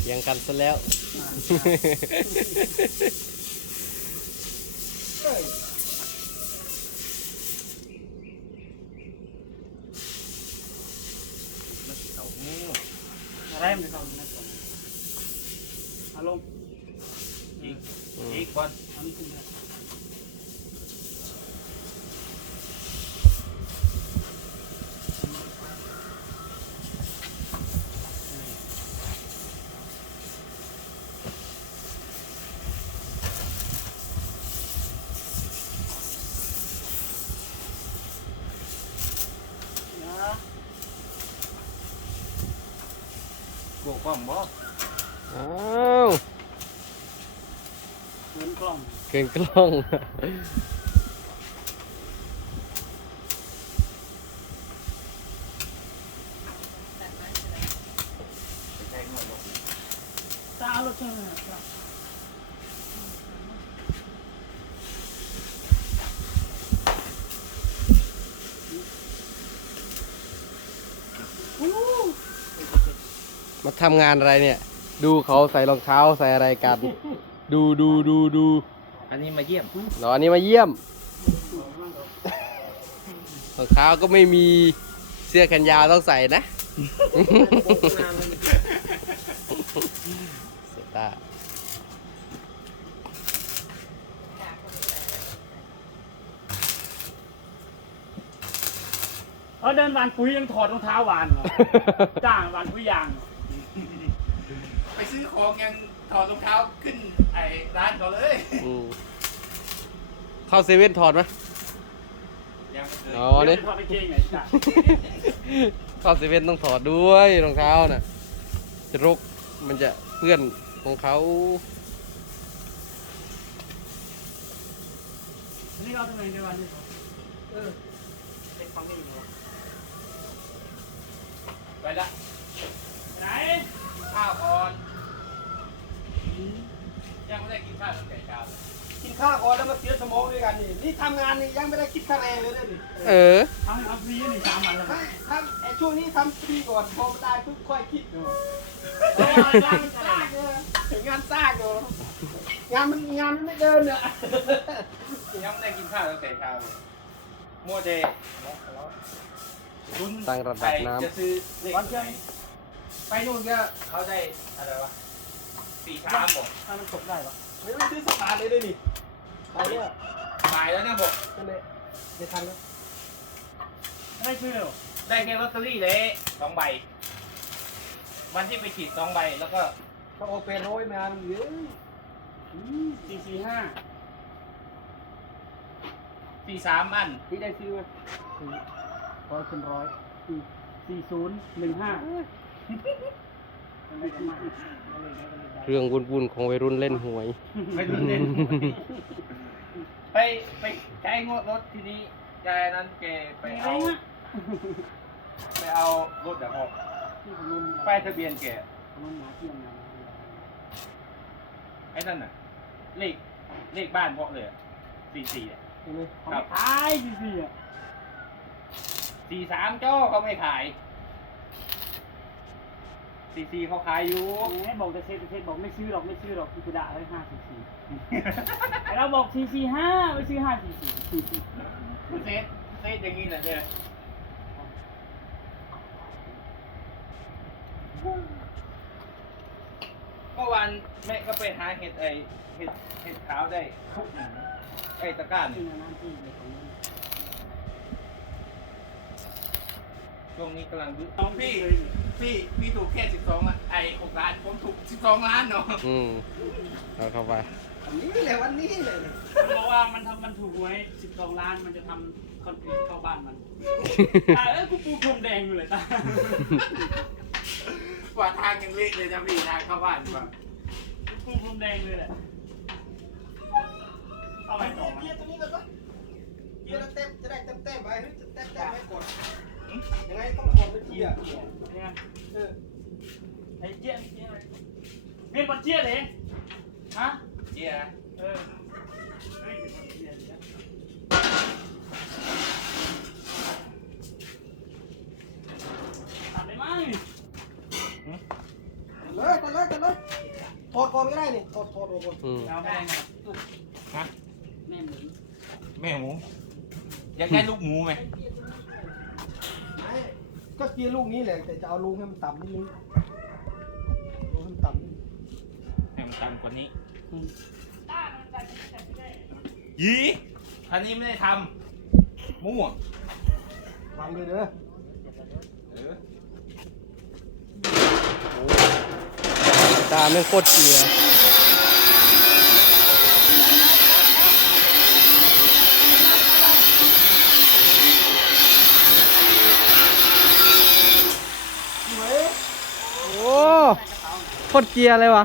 เถียงกันซะแล้ว อะไรมันจะเข้าในกล่องอารมณ์ อีกอีกคน อันนี้ขึ้นมา บวกป้อมบ่อ้าวเหมือนกล่องเกินกล้อง แทงหน่อยบ่ ตาลูกใช่ไหมครับอู้ มา ทำงานอะไรเนี่ย ดูเขาใส่รองเท้าใส่อะไรกัน ดูดูดูดูอันนี้มาเยี่ยมหนออันนี้มาเยี่ยมรองเท้าก็ไม่มีเสื้อแขนยาวต้องใส่นะเสยตาเออเดินหวานปุ๋ยยังถอดรองเท้าหวานเหรอจ้างหวานปุ๋ยยางเหรอไป ซื้อของยังถอดรองเท้าขึ้นไอ้ร้านเขาเลยอืมเข้าเซเว่นถอดไหมยังไม่เคยอ๋อเดี๋นี่ยวถอดกางเกงไหนจ้ะเข้าเซเว่นต้องถอดด้วยรองเท้าน่ะจะรกมันจะเพื่อนของเขาอันนี้เราทำไมในวันนี้ครับเออเป็นความนี่เหรอไปละไหน ข้าวก่อน ยังไม่ได้กินข้าวตั้งแต่เช้าเลยกินข้าวก่อนแล้วมาเสียสมองด้วยกันนี่นี่ทำงานนี่ยังไม่ได้คิดคะแนนเลยนะนี่เออทำทำฟรีนี่สามวันแล้วไม่ทำไอ้ช่วงนี้ทำฟรีก่อนพอได้ปุ๊บค่อยคิดดูเอองานมันสสร้าร้างงเลยถึงงานสร้างอยู่งานมันงานมันไม่เดินเนี่ยยังไม่ได้กินข้าวตั้งแต่เช้าเลยมัวแต่ลุ้นตั้งระดับน้ำไปจะซื้อเลขไหนไปนู่นก็เขาได้อะไรวะ สี่สามบอกถ้ามันจบได้ปะไม่ต้องซื้อสตาร์ทเลยด้วยนี่ไปเนี่ยขายแล้วเนี่ยบอกนั่นแหละไม่ทันแล้วไม่ซื้อหรอได้แค่ลอตเตอรี่เลยสองใบ วันที่ไปฉีดสองใบแล้วก็เขาเอาไปร้อยมามันเยอะสี่สี่ห้าสี่สามอันที่ได้ซื้อมาร้อยเป็นร้อยสี่สี่ศูนย์หนึ่งห้า เรื่องวุ่นๆของวัยรุ่นเล่นหวย ไปดูเล่นไปไปใช้งวดรถทีนี้ยายนั้นแกไปไปเอาเอาไปเอารถแบบออกที่ของนุ่นป้ายทะเบียนแกของนุ่นหาเที่ยงงานไอ้นั่นน่ะ เลขเลขบ้านเพาะเลยสี่สี่อะเห็นไหมของขายสี่สี่อะสี่สามจ้อเขาไม่ขาย สี่สี่เขาขายอยู่แหมบอกจะเซ็ตเซ็ตบอกไม่ซื้อหรอกไม่ซื้อหรอกคือด่าเลยห้าสี่สี่แต่เราบอกสี่สี่ห้าไม่ซื้อห้าสี่สี่สี่สี่เซตเซตอย่างนี้แหละเนี่ยเมื่อวานแม่ก็ไปหาเห็ดไอเห็ดเห็ดขาวได้ทุกหนึ่งไอตะกร้าหที่นึ่งนั่นที่เลยของนุ่นช่วงนี้กำลังดูน้องพี่ พี่พี่พี่ถูกแค่สิบสองไอหกล้านผมถูกสิบสองล้านเนาะอืมเอาเข้าไปวันนี้เลยวันนี้เลยมันบอกว่ามันทำมันถูกหวยสิบสองล้านมันจะทำคอนกรีตเข้าบ้านมันตาเอ้ยกูปูพรมแดงอยู่เลยตากว่าทางยังเละเลยนะพี่ทางเข้าบ้านว่ากูปูพรมแดงเลยแหละเอาไปต่อเกียร์ตัวนี้ก่อนปะเกียร์แล้วเต็มจะได้เต็มเต็มไปเต็มเต็มไปกดยังไงต้องกดไปเกียร์ เออไอ้เจี๊ยบเจี๊ยบอะไรเรียบอลเจี๊ยบเลยฮะเจี๊ยเออเฮ้ยมันเจี๊ยบเนี่ยตัดได้ไหมนเลยตัดเลยตัดเลยถอดก่อนก็ได้นี่ถอดถอดออกก่อนอืมเอาไม่ได้มาฮะแม่หมูแม่หมูอยากได้ลูกหมูไหม ก็เกียร์ลูกนี้แหละแต่จะเอาลูกให้มันต่ำนิดนึงลูกให้มันต่ำนิดนึงให้มันต่ำกว่านี้ยีอันนี้ไม่ได้ทำมั่ววางเลยเด้อเออตาไม่งโคตรเกียร์ สวย โอ้โค ตรเกียร์เลยวะ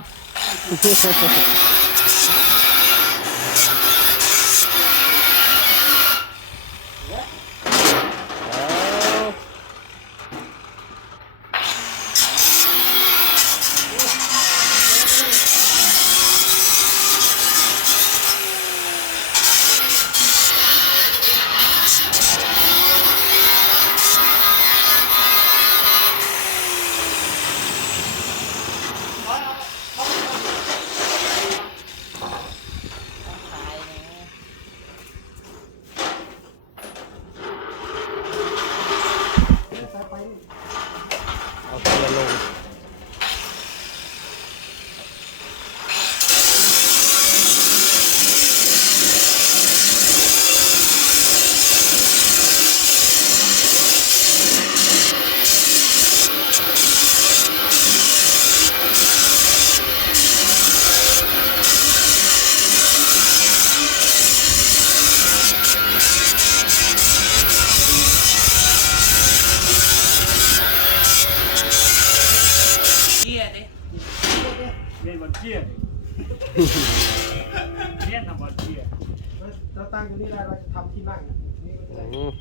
ตั้งตรงนี้ได้เราจะทำที่นั่งนี่ก็จะได้อืม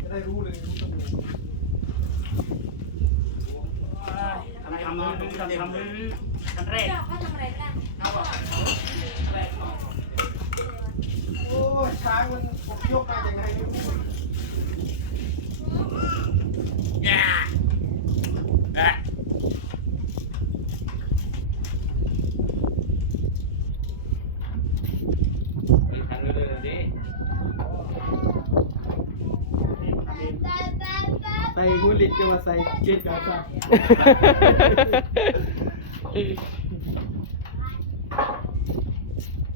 จะได้รู้เลยรู้ตำแหน่งทำทำมือทำทำมือขั้นแรกเขาทำอะไรกันโอ้ยช้างมันผมยกมาอย่างไรไม่รู้ย่าอะมีทางเดินๆดิ ใส่หัวลิดก็มาใส่เกล็ดกาซา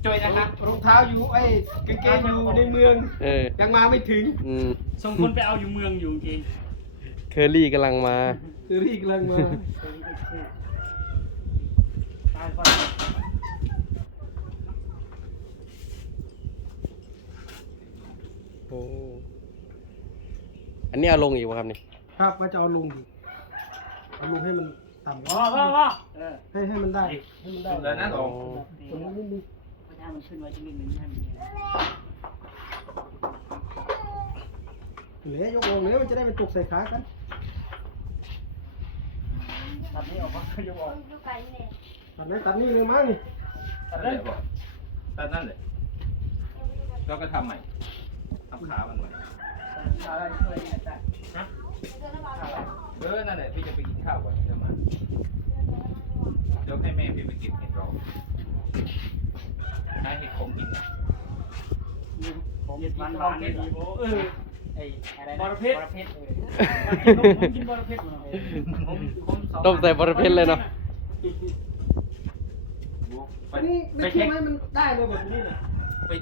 ช่วยนะครับรองเท้าอยู่ไอ้กางเกงอยู่ในเมือง เออ ยังมาไม่ถึงอืม ส่งคนไปเอาอยู่เมืองอยู่จริงเคอรี่กำลังมาคือรีกำลังมาตายก่อนโอ้ อันนี้เอาลงอีกวะครับนี่ ครับว่าจะเอาลงอีกเอาลงให้มันต่ำพ่อพ่อพ่อเออให้ให้มันได้ให้มันได้เลยนะตรงตรงนี้นิดนึงพระเจ้ามันขึ้นไว้ที่นี่หนึ่งให้มันเหลือยกลงเลยมันจะได้เป็นตกใส่ขากันตัดนี้ออกมาโยกออกลูกไก่เนี่ยตัดไหนตัดนี่เลยมั้งนี่ตัดเลยบอกตัดนั่นเลยแล้วก็ทำใหม่ทำขามันใหม่อะไรช่วย เนี่ยจ้ะฮะเออนั่นแหละพี่จะไปกินข้าวก่อนเดี๋ยวมาเดี๋ยวให้แม่พี่ไปกินเห็ดรอให้เห็ดคงกินนะเย็ดหวานหวานดีโบเออไอ้อะไรบอระเพ็ดบอระเพ็ดเออผมกินบอระเพ็ดหมดเลยผมผมสองต้มใส่บรเพชรเลยเนาะไปอันนี้ไปไม่เช็ใช่คไหมมันได้เลยแบบนี้เนี่ยไป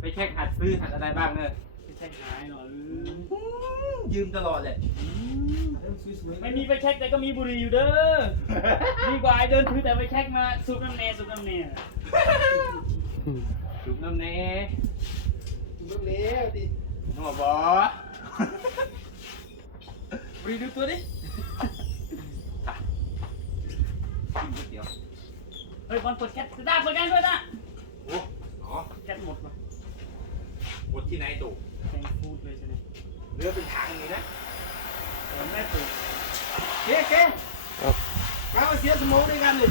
ไปเช็คหัดซื้อหัดอะไรบ้างเนอะไปเช็คหายหน่อย ยืมตลอดเลยเริ่มสวยๆไม่มีไปเช็คแต่ก็มีบุหรี่อยู่เด้อดีกว่าไอ้เดินถือแต่ไปเช็คมาสูบน้ำเนยสูบน้ำเนยถูกน้ำเน่ดูเลี้ยวดิน้องบอบุรีดูตัวดิอะกินก๋วยเตี๋ยวเฮ้ยบอลเปิดแก๊สได้เปิดแก๊สด้วยนะโอ้อ๋อแก๊สหมดว่ะหมดที่ไหนตู่แซงฟูดเลยใช่ไหม เรือเป็นทางนี้นะเออแม่ถูกเก๊เก๊เอามามาเสียสมองด้วยกันเลย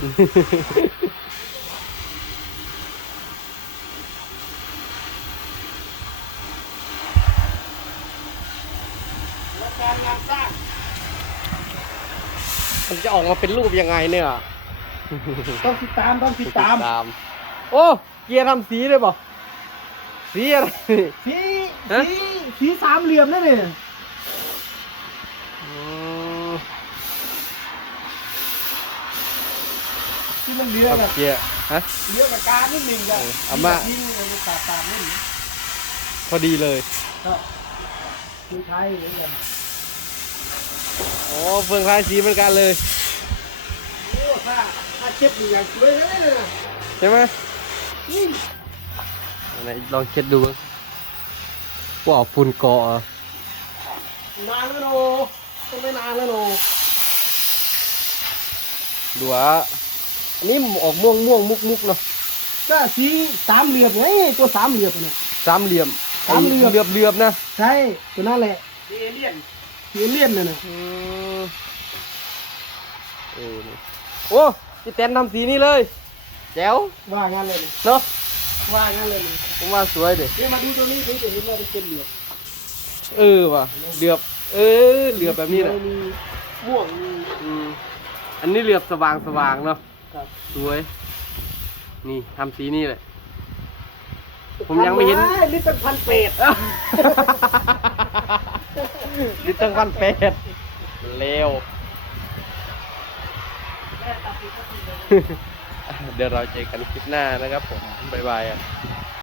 แล้วการงานสร้างมันจะออกมาเป็นรูปยังไงเนี่ย ต้องติดตามต้องติดตาม โอ้ เกียร์ทำสีเลยบ่สีอะไร สี ฮะ สีสีสามเหลี่ยมนั่นเองอืมที่มันเลี้ยงอะทำเกียร์ฮะเลี้ยงกับการนิดหนึ่งอะเออเอามาทิ้งเอาไปตามตามนี่พอดีเลยก็คือใช้เหมือนกันโอ้เฟืองคลายสีเหมือนกันเลย โอ้ถ้าถ้าเจ็บอยู่อย่างสวยนะเนี่ยนะใช่ไหมนี่ไหนลองเช็ดดู ว่าฝุ่นเกาะเหรอนานแล้วโนต้องไม่นานแล้วโนดูว่าอันนี้ออกม่วงม่วงมุกมุกเนาะก็สีสามเหลี่ยมไงตัวสามเหลี่ยมอะเนี่ยสามเหลี่ยมสามเหลี่ยมไอ้เหลือบเหลือบนะใช่ตัวนั่นแหละเอเลี่ยนสีเลี่ยนน่ะนะอืมเออนี่โอ้พี่แตนทำสีนี้เลยแจ๋วว่างั้นเลยนี่เนาะ ว่างั้นเลยนี่ผมว่าสวยเด็เดี๋ยวมาดูตัวนี้ถึงจะเห็นว่ามันเป็นเหลี่ยมเออว่ะเหลือบ เออเหลือบแบบนี้แหละมีม่วงมีอืมอันนี้เหลือบสว่างสว่างเนาะครับสวย นี่ทำสีนี่แหละ ผมยังไม่เห็น ว้ายนี่เป็นพันเป็ดลิตเติ้ลพันเป็ดเร็ว เดี๋ยวเราเจอกันคลิปหน้านะครับผมบ๊ายบายอะ